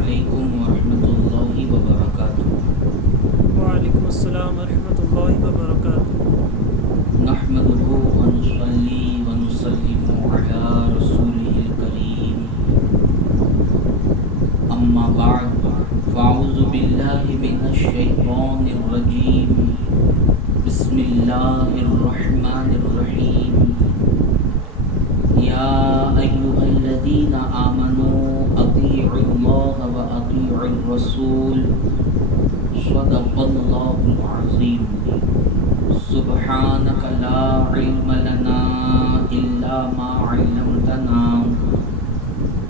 علیکم ورحمۃ اللہ وبرکاتہ۔ وعلیکم السلام ورحمۃ اللہ وبرکاتہ۔ نحمدہ ونصلی ونسلم علی رسولہ الکریم، اما بعد فاعوذ باللہ من الشیطان الرجیم، بسم اللہ الرحمن الرحیم۔ یا ایھا الذین آمنوا اطیعوا اللہ واطیعوا الرسول، صدق اللہ العظیم۔ سبحانک لا علم لنا الا ما علمتنا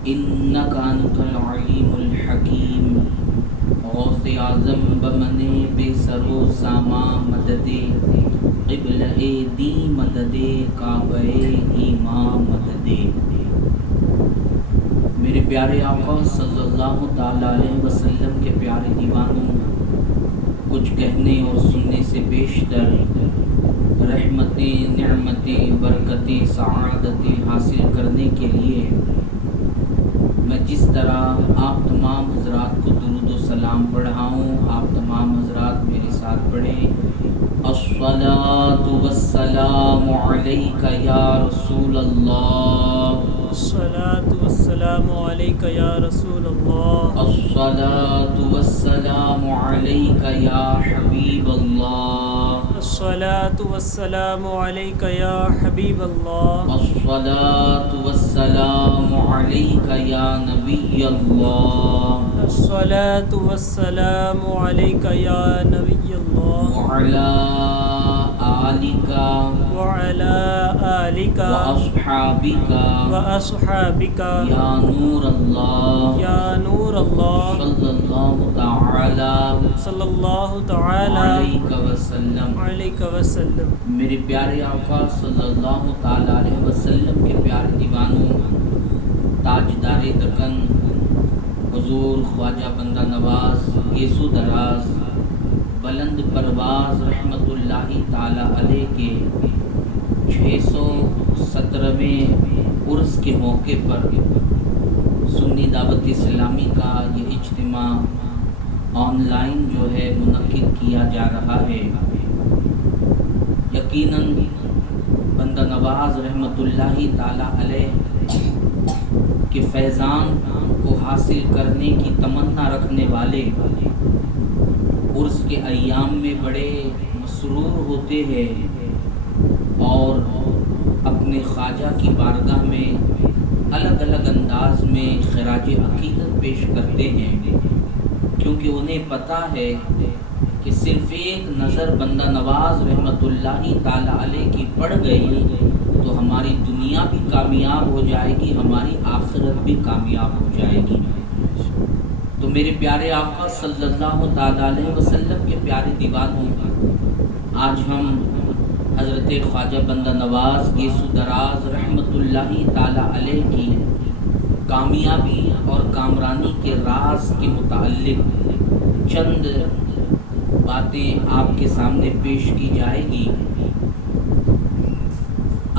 انک انت العلیم الحکیم۔ غوث اعظم بمن بے سر و ساما مدد، قبلہ دی مدد، کعبہ ایمان مدد۔ میرے پیارے آقا صلی اللہ تعالی علیہ وسلم کے پیارے دیوانوں، کچھ کہنے اور سننے سے بیشتر رحمتیں، نعمتیں، برکتیں، سعادتیں حاصل کرنے کے لیے میں جس طرح آپ تمام حضرات کو درود و سلام پڑھاؤں، آپ تمام حضرات میرے ساتھ پڑھیں۔ الصلاۃ والسلام علیک یا رسول اللہ، الصلاۃ والسلام علیک یا رسول اللہ، الصلاۃ والسلام علیک یا حبیب اللہ، الصلاۃ والسلام علیک یا حبیب اللہ، الصلاۃ والسلام علیک یا نبی اللہ، الصلاۃ والسلام علیک یا نبی اللہ، وعلی آلک وعلی آلک واصحابک واصحابک یا نور اللہ، یا نور اللہ، صلی اللہ تعالی صلی اللہ تعالی علیہ وسلم۔ علیہ وسلم۔ میرے پیارے آقا صلی اللہ تعالی علیہ وسلم کے پیارے دیوانوں، تاجدار دکن حضور خواجہ بندہ نواز گیسو دراز بلند پرواز رحمت اللہ تعالی علیہ کے 617ویں عرس کے موقع پر سنی دعوت اسلامی کا یہ اجتماع آن لائن جو ہے منعقد کیا جا رہا ہے۔ یقیناً بندہ نواز رحمت اللہ تعالی علیہ کے فیضان کو حاصل کرنے کی تمنا رکھنے والے عرس کے ایام میں بڑے مسرور ہوتے ہیں اور اپنے خواجہ کی بارگاہ میں الگ الگ انداز میں خراج عقیدت پیش کرتے ہیں، کیونکہ انہیں پتہ ہے کہ صرف ایک نظر بندہ نواز رحمت اللہ تعالی علیہ کی پڑ گئی تو ہماری دنیا بھی کامیاب ہو جائے گی، ہماری آخرت بھی کامیاب ہو جائے گی۔ تو میرے پیارے آقا صلی اللہ تعالی علیہ وسلم کے پیارے دیوانوں، آج ہم حضرت خواجہ بندہ نواز گیسو دراز رحمت اللہ تعالی علیہ کی کامیابی اور کامرانی کے راز کے متعلق چند باتیں آپ کے سامنے پیش کی جائے گی۔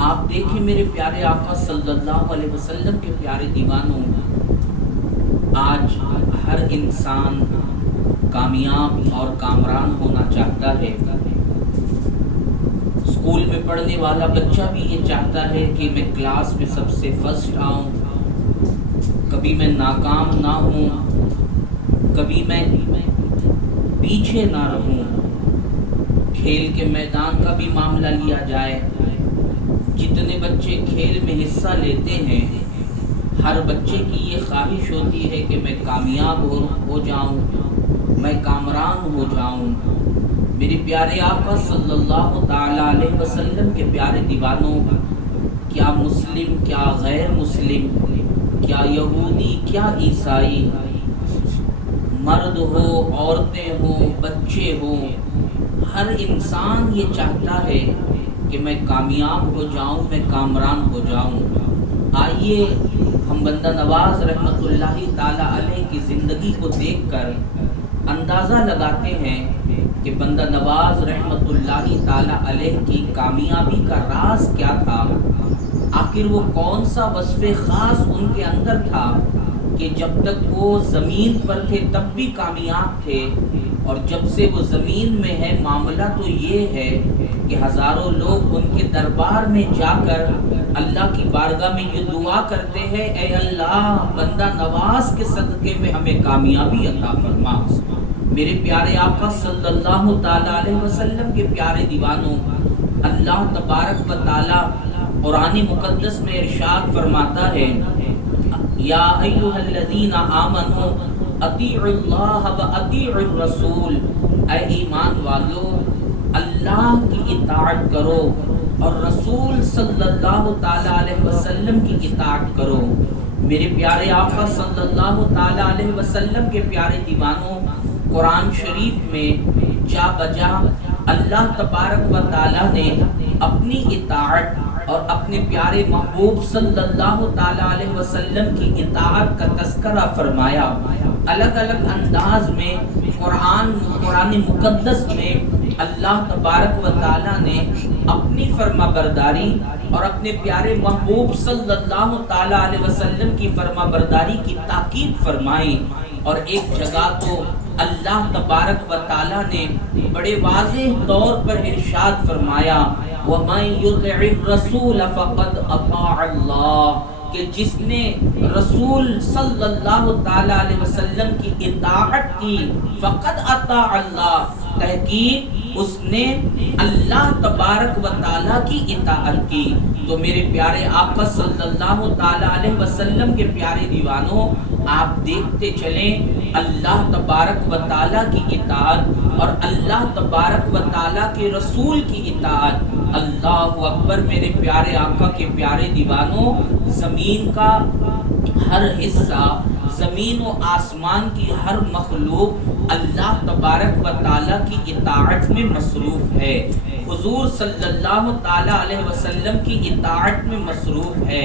آپ دیکھیں میرے پیارے آقا صلی اللہ علیہ وسلم کے پیارے دیوانوں، آج ہر انسان کامیاب اور کامران ہونا چاہتا ہے۔ اسکول میں پڑھنے والا بچہ بھی یہ چاہتا ہے کہ میں کلاس میں سب سے فرسٹ آؤں، کبھی میں ناکام نہ ہوں، کبھی میں پیچھے نہ رہوں۔ کھیل کے میدان کا بھی معاملہ لیا جائے، جتنے بچے کھیل میں حصہ لیتے ہیں، ہر بچے کی یہ خواہش ہوتی ہے کہ میں کامیاب ہو جاؤں، میں کامران ہو جاؤں۔ میرے پیارے آقا صلی اللہ تعالی علیہ وسلم کے پیارے دیوانوں، کیا مسلم، کیا غیر مسلم، کیا یہودی، کیا عیسائی، مرد ہو، عورتیں ہوں، بچے ہوں، ہر انسان یہ چاہتا ہے کہ میں کامیاب ہو جاؤں، میں کامران ہو جاؤں۔ آئیے ہم بندہ نواز رحمت اللہ تعالی علیہ کی زندگی کو دیکھ کر اندازہ لگاتے ہیں کہ بندہ نواز رحمت اللہ تعالی علیہ کی کامیابی کا راز کیا تھا، آخر وہ کون سا وصف خاص ان کے اندر تھا کہ جب تک وہ زمین پر تھے تب بھی کامیاب تھے، اور جب سے وہ زمین میں ہے معاملہ تو یہ ہے کہ ہزاروں لوگ ان کے دربار میں جا کر اللہ کی بارگاہ میں یہ دعا کرتے ہیں، اے اللہ بندہ نواز کے صدقے میں ہمیں کامیابی عطا فرما۔ میرے پیارے آقا صلی اللہ تعالیٰ علیہ وسلم کے پیارے دیوانوں، اللہ تبارک و تعالیٰ قرآن مقدس میں ارشاد فرماتا ہے، یا ایھا الذین آمنوا اطیعوا اللہ و اطیعوا الرسول، اے ایمان والو اللہ کی اطاعت کرو اور رسول صلی اللہ تعالیٰ علیہ وسلم کی اطاعت کرو۔ میرے پیارے آقا صلی اللہ تعالیٰ علیہ وسلم کے پیارے دیوانوں، قرآن شریف میں جا بجا اللہ تبارک و تعالیٰ نے اپنی اطاعت اور اپنے پیارے محبوب صلی اللہ تعالیٰ علیہ وسلم کی اطاعت کا تذکرہ فرمایا۔ الگ الگ انداز میں قرآن مقدس میں اللہ تبارک و تعالیٰ نے اپنی فرما برداری اور اپنے پیارے محبوب صلی اللہ تعالیٰ علیہ وسلم کی فرما برداری کی تاکید فرمائی، اور ایک جگہ تو اللہ تبارک و تعالیٰ نے بڑے واضح طور پر ارشاد فرمایا، وَمَن يُطِعِ الرَّسُولَ فَقَدْ أَطَاعَ اللَّهَ، کہ جس نے رسول صلی اللہ تعالیٰ علیہ وسلم کی اطاعت کی، فقد اطاع اللہ، تحقیق اس نے اللہ تبارک و تعالیٰ کی اطاعت کی۔ تو میرے پیارے آقا صلی اللہ تعالیٰ علیہ وسلم کے پیارے دیوانوں، آپ دیکھتے چلیں اللہ تبارک و تعالیٰ کی اطاعت اور اللہ تبارک و تعالیٰ کے رسول کی اطاعت۔ اللہ اکبر میرے پیارے آقا کے پیارے دیوانوں، زمین کا ہر حصہ، زمین و آسمان کی ہر مخلوق اللہ تبارک و تعالیٰ کی اطاعت میں مصروف ہے، حضور صلی اللہ تعالیٰ علیہ وسلم کی اطاعت میں مصروف ہے۔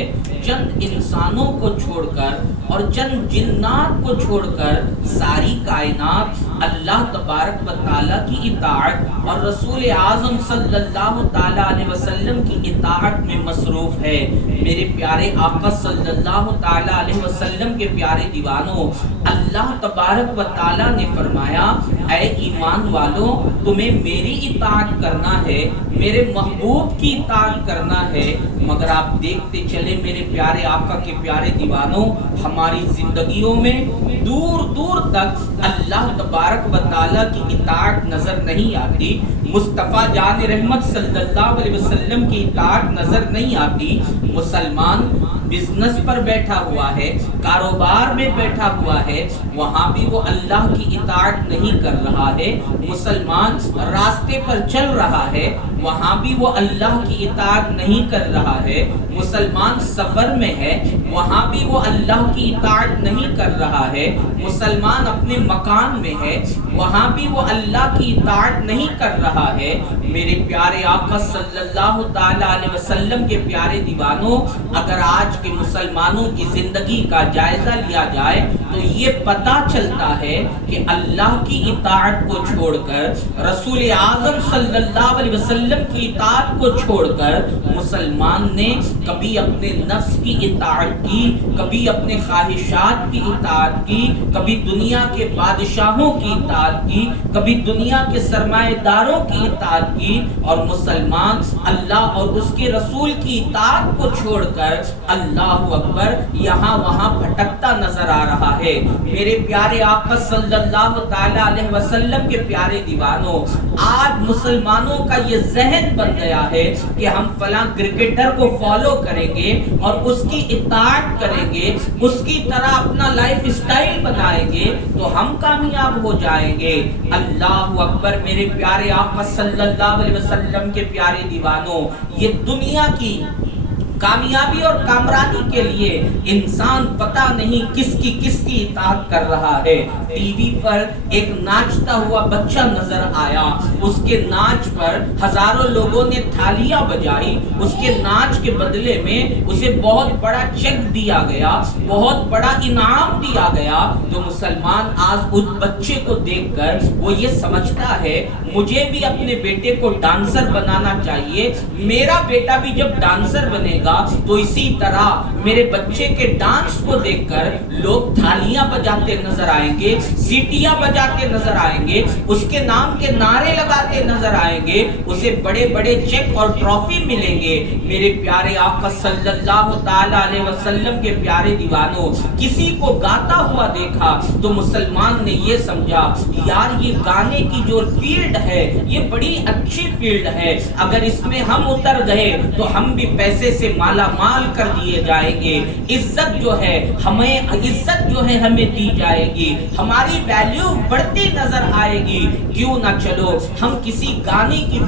چند انسانوں کو چھوڑ کر اور چند جنات کو چھوڑ کر ساری کائنات اللہ تبارک و تعالیٰ کی اطاعت اور رسول اعظم صلی اللہ تعالیٰ علیہ وسلم کی اطاعت میں مصروف ہے۔ میرے پیارے آقا صلی اللہ تعالیٰ علیہ وسلم کے پیارے دیوانوں، اللہ تبارک و تعالیٰ نے فرمایا، اے ایمان والو تمہیں میری اطاعت کرنا ہے، میرے محبوب کی اطاعت کرنا ہے، مگر آپ دیکھتے چلے میرے پیارے آقا کے پیارے دیوانوں، ہماری زندگیوں میں دور دور تک اللہ تبارک و تعالیٰ کی اطاعت نظر نہیں آتی، مصطفیٰ جان رحمت صلی اللہ علیہ وسلم کی اطاعت نظر نہیں آتی۔ مسلمان بزنس پر بیٹھا ہوا ہے، کاروبار میں بیٹھا ہوا ہے، وہاں بھی وہ اللہ کی اطاعت نہیں کر رہا ہے۔ مسلمان راستے پر چل رہا ہے، وہاں بھی وہ اللہ کی اطاعت نہیں کر رہا ہے۔ مسلمان سفر میں ہے، وہاں بھی وہ اللہ کی اطاعت نہیں کر رہا ہے۔ مسلمان اپنے مکان میں ہے، وہاں بھی وہ اللہ کی اطاعت نہیں کر رہا ہے۔ میرے پیارے آقا صلی اللہ تعالیٰ علیہ وسلم کے پیارے دیوانوں، اگر آج کے مسلمانوں کی زندگی کا جائزہ لیا جائے تو یہ پتہ چلتا ہے کہ اللہ کی اطاعت کو چھوڑ کر، رسول اعظم صلی اللہ علیہ وسلم کی اطاعت کو چھوڑ کر مسلمان نے کبھی اپنے نفس کی اطاعت کی، کبھی اپنے خواہشات کی اطاعت کی، کبھی دنیا کے بادشاہوں کی اطاعت کی، کبھی دنیا کے سرمایہ داروں کی اطاعت کی، اور مسلمان اللہ اور اس کے رسول کی اطاعت کو چھوڑ کر اللہ اکبر یہاں وہاں بھٹکتا نظر آ رہا ہے۔ میرے پیارے آقا صلی اللہ تعالی علیہ وسلم کے پیارے دیوانوں، آج مسلمانوں کا یہ ذہن بن گیا ہے کہ ہم فلاں کرکٹر کو فالو کریں گے اور اس کی اطاعت کریں گے، اس کی طرح اپنا لائف سٹائل بنائیں گے تو ہم کامیاب ہو جائیں گے۔ اللہ اکبر میرے پیارے آقا صلی اللہ علیہ وسلم کے پیارے دیوانوں، یہ دنیا کی کامیابی اور کامرانی کے لیے انسان پتہ نہیں کس کی اطاعت کر رہا ہے۔ ٹی وی پر ایک ناچتا ہوا بچہ نظر آیا، اس کے ناچ پر ہزاروں لوگوں نے تھالیاں بجائی، اس کے ناچ کے بدلے میں اسے بہت بڑا چیک دیا گیا، بہت بڑا انعام دیا گیا۔ تو مسلمان آج اس بچے کو دیکھ کر وہ یہ سمجھتا ہے مجھے بھی اپنے بیٹے کو ڈانسر بنانا چاہیے، میرا بیٹا بھی جب ڈانسر بنے گا گا تو اسی طرح میرے بچے کے ڈانس کو دیکھ کر لوگ تھالیاں بجاتے نظر آئیں گے، سیٹیاں بجاتے نظر آئیں گے، اس کے نام کے نعرے لگاتے نظر آئیں گے، اسے بڑے بڑے چیک اور ٹرافی ملیں گے۔ میرے پیارے آقا صلی اللہ تعالی علیہ وسلم کے پیارے دیوانوں، کسی کو گاتا ہوا دیکھا تو مسلمان نے یہ سمجھا یار یہ گانے کی جو فیلڈ ہے یہ بڑی اچھی فیلڈ ہے، اگر اس میں ہم اتر گئے تو ہم بھی پیسے سے مالا مال کر دیے جائیں گے، عزت جو ہے ہمیں دی جائے گی، ہماری ویلیو بڑھتی نظر آئے گی۔ کیوں نہ چلو ہم کسی گانے کی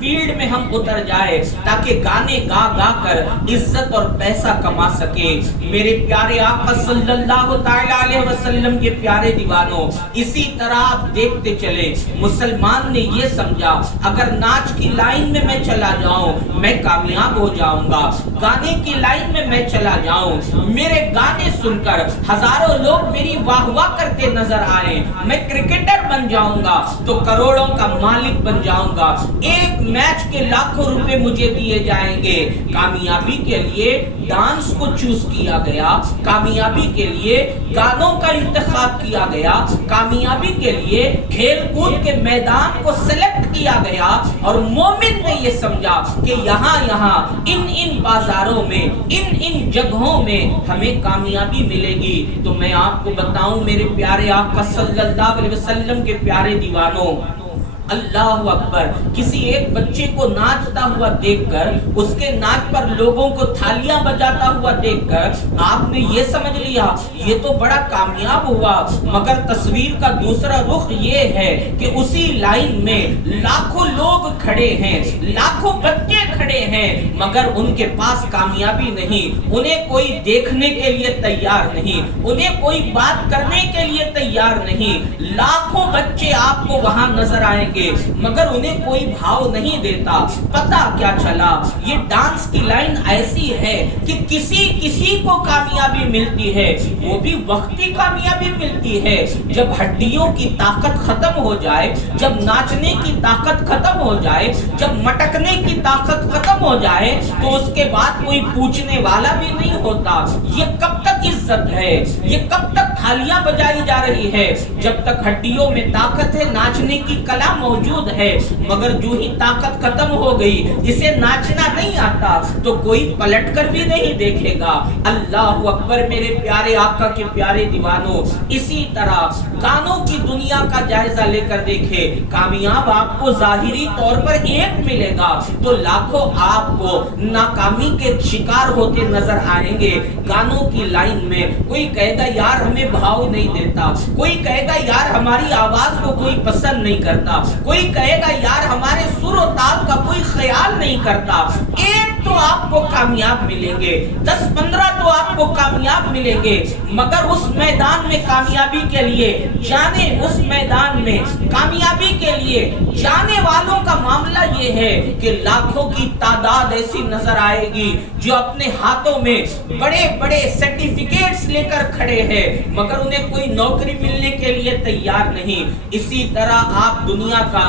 فیلڈ میں ہم اتر جائے تاکہ گانے گا گا کر عزت اور پیسہ کما سکے۔ میرے پیارے آقا صلی اللہ تعالی علیہ وسلم کے پیارے دیوانوں، اسی طرح آپ دیکھتے چلے مسلمان نے یہ سمجھا اگر ناچ کی لائن میں چلا جاؤں میں کامیاب ہو جاؤں گا، گانے کی لائن میں چلا جاؤں، میرے گانے سن کر ہزاروں لوگ میری واہ واہ کرتے نظر آئیں، میں کرکٹر بن جاؤں گا تو کروڑوں کا مالک بن جاؤں گا، ایک میچ کے لاکھوں روپے مجھے دیے جائیں گے۔ کامیابی کے لیے ڈانس کو چوز کیا گیا، کامیابی کے لیے گانوں کا انتخاب کیا گیا، کامیابی کے لیے کھیل کود کے میدان کو سلیکٹ کیا گیا، اور مومن نے یہ سمجھا کہ یہاں ان بازاروں میں ان جگہوں میں ہمیں کامیابی ملے گی۔ تو میں آپ کو بتاؤں میرے پیارے آقا صلی اللہ علیہ وسلم کے پیارے دیوانوں، اللہ اکبر، کسی ایک بچے کو ناچتا ہوا دیکھ کر، اس کے ناچ پر لوگوں کو تھالیاں بجاتا ہوا دیکھ کر آپ نے یہ سمجھ لیا یہ تو بڑا کامیاب ہوا، مگر تصویر کا دوسرا رخ یہ ہے کہ اسی لائن میں لاکھوں لوگ کھڑے ہیں، لاکھوں بچے کھڑے ہیں، مگر ان کے پاس کامیابی نہیں، انہیں کوئی دیکھنے کے لیے تیار نہیں، انہیں کوئی بات کرنے کے لیے تیار نہیں، لاکھوں بچے آپ کو وہاں نظر آئیں گے مگر انہیں کوئی بھاؤ نہیں دیتا۔ پتہ کیا چلا، یہ ڈانس کی لائن ایسی ہے کہ کسی کو کامیابی ملتی ہے، وہ بھی وقتی کامیابی ملتی ہے، جب ہڈیوں کی طاقت ختم ہو جائے، جب ناچنے کی طاقت ختم ہو جائے، جب مٹکنے کی طاقت ختم ہو جائے تو اس کے بعد کوئی پوچھنے والا بھی نہیں ہوتا۔ یہ کب تک عزت ہے، یہ کب تک تھالیاں بجائی جا رہی ہے؟ جب تک ہڈیوں میں طاقت ہے، ناچنے کی کلا موجود ہے، مگر جو ہی طاقت ختم ہو گئی، اسے ناچنا نہیں آتا تو کوئی پلٹ کر بھی نہیں دیکھے گا۔ اللہ اکبر، میرے پیارے آقا کے پیارے دیوانوں، اسی طرح گانوں کی دنیا کا جائزہ لے کر دیکھے، کامیاب آپ کو ظاہری طور پر ایک ملے گا تو لاکھوں آپ کو ناکامی کے شکار ہوتے نظر آئیں گے۔ گانوں کی لائن میں کوئی کہے گا یار ہمیں بھاؤ نہیں دیتا، کوئی کہے گا یار ہماری آواز کو کوئی پسند نہیں کرتا، کوئی کہے گا یار ہمارے سر و تال کا کوئی خیال نہیں کرتا۔ ایک تو آپ کو کامیاب ملیں گے، 10-15 تو آپ کو کامیاب ملیں گے، مگر اس میدان میں کامیابی کے لیے جانے، اس میدان میں کامیابی کے لیے جانے والوں کا معاملہ یہ ہے کہ لاکھوں کی تعداد ایسی نظر آئے گی جو اپنے ہاتھوں میں بڑے بڑے سرٹیفکیٹس لے کر کھڑے ہیں مگر انہیں کوئی نوکری ملنے کے لیے تیار نہیں۔ اسی طرح آپ دنیا کا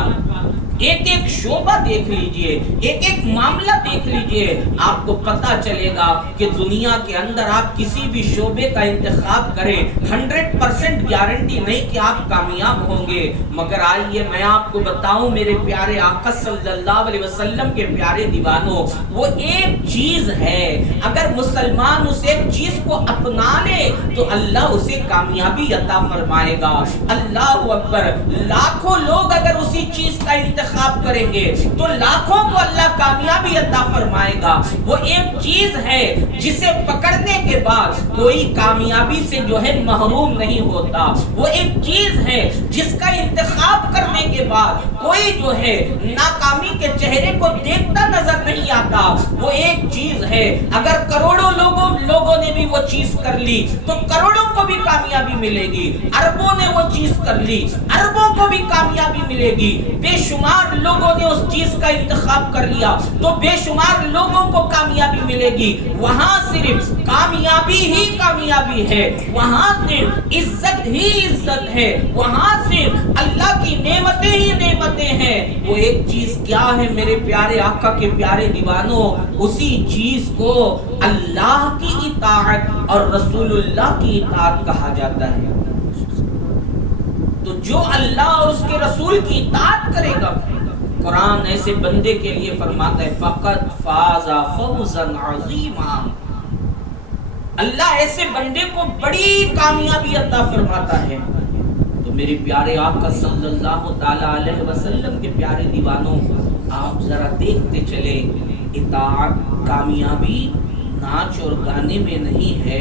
ایک ایک شعبہ دیکھ لیجئے، ایک ایک معاملہ دیکھ لیجئے، آپ کو پتا چلے گا کہ دنیا کے اندر آپ کسی بھی شعبے کا انتخاب کریں 100% گارنٹی نہیں کہ آپ کامیاب ہوں گے۔ مگر آئیے میں آپ کو بتاؤں میرے پیارے آقا صلی اللہ علیہ وسلم کے پیارے دیوانوں، وہ ایک چیز ہے، اگر مسلمان اس ایک چیز کو اپنا لے تو اللہ اسے کامیابی عطا فرمائے گا۔ اللہ اکبر، لاکھوں لوگ اگر اسی چیز کا انتخاب کریں گے تو لاکھوں کو اللہ کامیابی عطا فرمائے گا۔ وہ ایک چیز ہے جسے پکڑنے کے بعد کوئی کامیابی سے جو ہے محروم نہیں ہوتا، وہ ایک چیز ہے جس کا انتخاب کرنے کے بعد کوئی جو ہے ناکامی کے چہرے کو دیکھتا نظر نہیں آتا۔ وہ ایک چیز ہے اگر کروڑوں لوگوں نے بھی وہ چیز کر لی تو کروڑوں کو بھی کامیابی ملے گی، اربوں نے وہ چیز کر لی اربوں کو بھی کامیابی ملے گی، بے شمار لوگوں نے اس چیز کا انتخاب کر لیا تو بے شمار شمار لوگوں کو کامیابی ملے گی، وہاں صرف کامیابی ہی کامیابی ہے، وہاں صرف عزت ہی عزت ہے، وہاں صرف اللہ کی نعمتیں ہی نعمتیں ہیں۔ وہ ایک چیز کیا ہے میرے پیارے آقا کے پیارے دیوانوں؟ اسی چیز کو اللہ کی اطاعت اور رسول اللہ کی اطاعت کہا جاتا ہے۔ تو جو اللہ اور اس کے رسول کی اطاعت کرے گا، قرآن ایسے بندے کے لیے فرماتا ہے فقط فاز فوزا عظیما، اللہ ایسے بندے کو بڑی کامیابی عطا فرماتا ہے۔ تو میرے پیارے آقا صلی اللہ تعالی علیہ وسلم کے پیارے دیوانوں، آپ ذرا دیکھتے چلے، اطاعت کامیابی ناچ اور گانے میں نہیں ہے،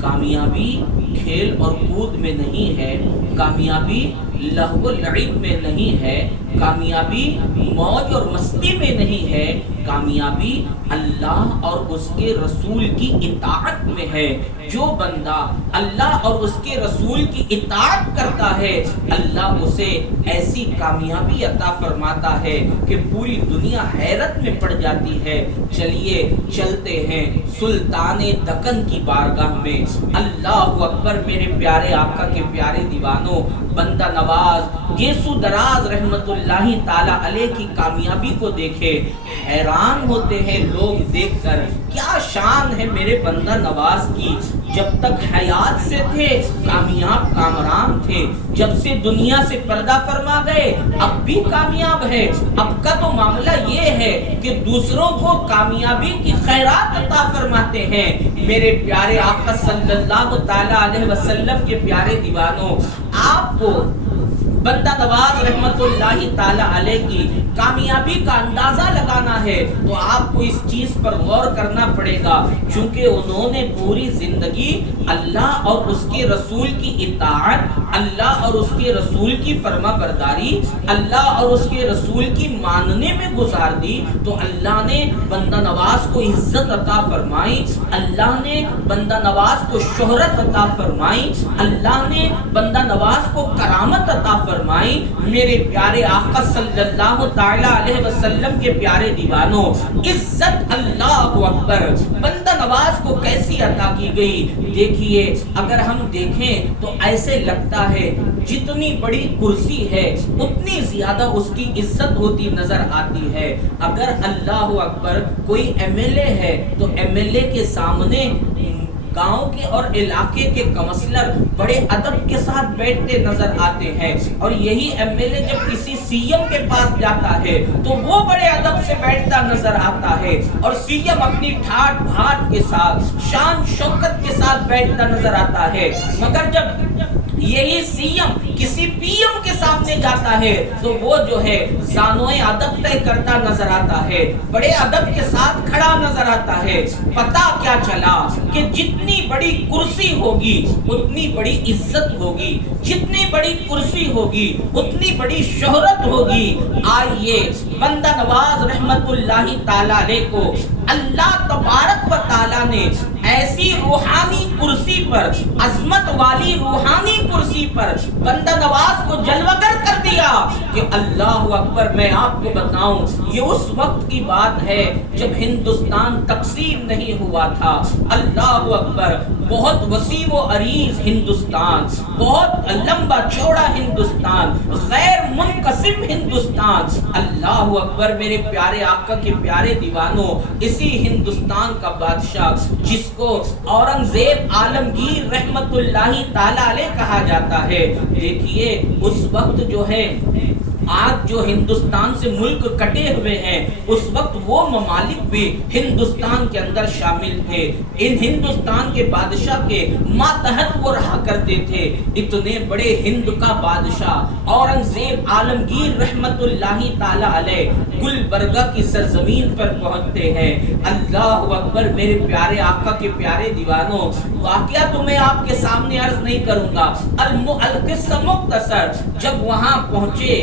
کامیابی کھیل اور کود میں نہیں ہے، کامیابی لہو و لعب میں نہیں ہے، کامیابی موج اور مستی میں نہیں ہے، کامیابی اللہ اور اس کے رسول کی اطاعت میں ہے۔ جو بندہ اللہ اور اس کے رسول کی اطاعت کرتا ہے، اللہ اسے ایسی کامیابی عطا فرماتا ہے کہ پوری دنیا حیرت میں پڑ جاتی ہے۔ چلیے چلتے ہیں سلطان دکن کی بارگاہ میں۔ اللہ اکبر میرے پیارے آقا کے پیارے دیوانوں، بندہ نواز گیسو دراز رحمت اللہ تعالی علیہ کی کامیابی کو دیکھے، حیران ہوتے ہیں لوگ دیکھ کر، کیا شان ہے میرے بندہ نواز کی۔ جب تک حیات سے تھے کامیاب کامران تھے، جب سے دنیا سے پردہ فرما گئے اب بھی کامیاب ہے۔ اب کا تو معاملہ یہ ہے کہ دوسروں کو کامیابی کی خیرات عطا فرماتے ہیں۔ میرے پیارے آقا صلی اللہ تعالی علیہ وسلم کے پیارے دیوانوں، آپ کو بندہ نواز رحمت اللہ تعالی علیہ کی کامیابی کا اندازہ لگانا ہے تو آپ کو اس چیز پر غور کرنا پڑے گا، چونکہ انہوں نے پوری زندگی اللہ اور اس کے رسول کی اطاعت، اللہ اور اس کے رسول کی فرما برداری، اللہ اور اس کے رسول کی ماننے میں گزار دی۔ تو اللہ نے بندہ نواز کو عزت عطا فرمائی، اللہ نے بندہ نواز کو شہرت عطا فرمائی، اللہ نے بندہ نواز کو کرامت عطا فرمائی۔ میرے پیارے آقا صلی اللہ تعالی علیہ وسلم کے پیارے دیوانوں، عزت اللہ اکبر بندہ نواز کو کیسی عطا کی گئی؟ دیکھیے، اگر ہم دیکھیں تو ایسے لگتا ہے جتنی بڑی کرسی ہے اتنی زیادہ اس کی عزت ہوتی نظر آتی ہے۔ اگر اللہ اکبر کوئی ایم ایل اے ہے تو ایم ایل اے کے سامنے گاؤں کے اور علاقے کے کونسلر بڑے ادب کے ساتھ بیٹھتے نظر آتے ہیں، اور یہی ایم ایل اے جب کسی سی ایم کے پاس جاتا ہے تو وہ بڑے ادب سے بیٹھتا نظر آتا ہے، اور سی ایم اپنی ٹھاٹ بھاٹ کے ساتھ شان شوکت کے ساتھ بیٹھتا نظر آتا ہے۔ مگر جب یہی سی ایم کسی پی ایم کے سامنے جاتا ہے تو وہ جو ہے زانوئے ادب طے کرتا نظر آتا ہے، بڑے ادب کے ساتھ کھڑا نظر آتا ہے۔ پتا کیا چلا کہ جتنی بڑی کرسی ہوگی اتنی بڑی عزت ہوگی، جتنی بڑی کرسی ہوگی اتنی بڑی شہرت ہوگی۔ آئیے بندہ نواز رحمت اللہ تعالی علیہ کو اللہ تبارک و تعالی نے ایسی روحانی کرسی پر، عظمت والی روحانی کرسی پر بندہ نواز کو جلوگر کر دیا کہ اللہ اکبر، میں آپ کو بتاؤں یہ اس وقت کی بات ہے جب ہندوستان تقسیم نہیں ہوا تھا۔ اللہ اکبر، بہت وسیع و عریض ہندوستان، بہت لمبا چوڑا ہندوستان، غیر منقسم ہندوستان۔ اللہ اکبر میرے پیارے آقا کے پیارے دیوانوں، اسی ہندوستان کا بادشاہ جس کو اورنگزیب عالمگیر رحمت اللہ تعالی علیہ کہا جاتا ہے، دیکھیے اس وقت جو ہے آج جو ہندوستان سے ملک کٹے ہوئے ہیں اس وقت وہ ممالک بھی ہندوستان کے اندر شامل تھے۔ ان ہندوستان کے بادشاہ کے ماتحت وہ رہا کرتے تھے۔ اتنے بڑے ہند کا بادشاہ اورنگزیب عالمگیر رحمت اللہ تعالی علیہ گلبرگہ کی سرزمین پر پہنچتے ہیں۔ اللہ اکبر میرے پیارے آقا کے پیارے دیوانوں، واقعہ تو میں آپ کے سامنے عرض نہیں کروں گا، القصہ مختصر۔ جب وہاں پہنچے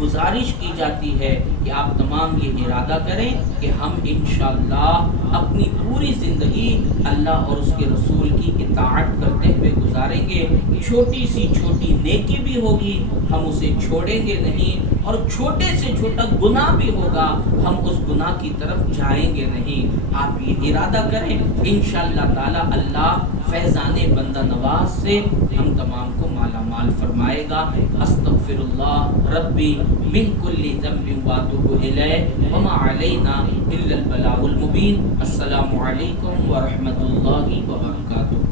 گزارش کی جاتی ہے کہ آپ تمام یہ ارادہ کریں کہ ہم انشاءاللہ اپنی پوری زندگی اللہ اور اس کے رسول کی اطاعت کرتے ہوئے گزاریں گے. چھوٹی سی چھوٹی نیکی بھی ہوگی ہم اسے چھوڑیں گے نہیں، اور چھوٹے سے چھوٹا گناہ بھی ہوگا ہم اس گناہ کی طرف جائیں گے نہیں. آپ یہ ارادہ کریں، انشاءاللہ تعالی اللہ فیضان بندہ نواز سے ہم تمام کو مالا مال فرمائے گا. استغفر اللہ ربی من کل ذنب واتوب الیہ وما علینا الا البلاغ المبین. السلام علیکم ورحمۃ اللہ وبرکاتہ.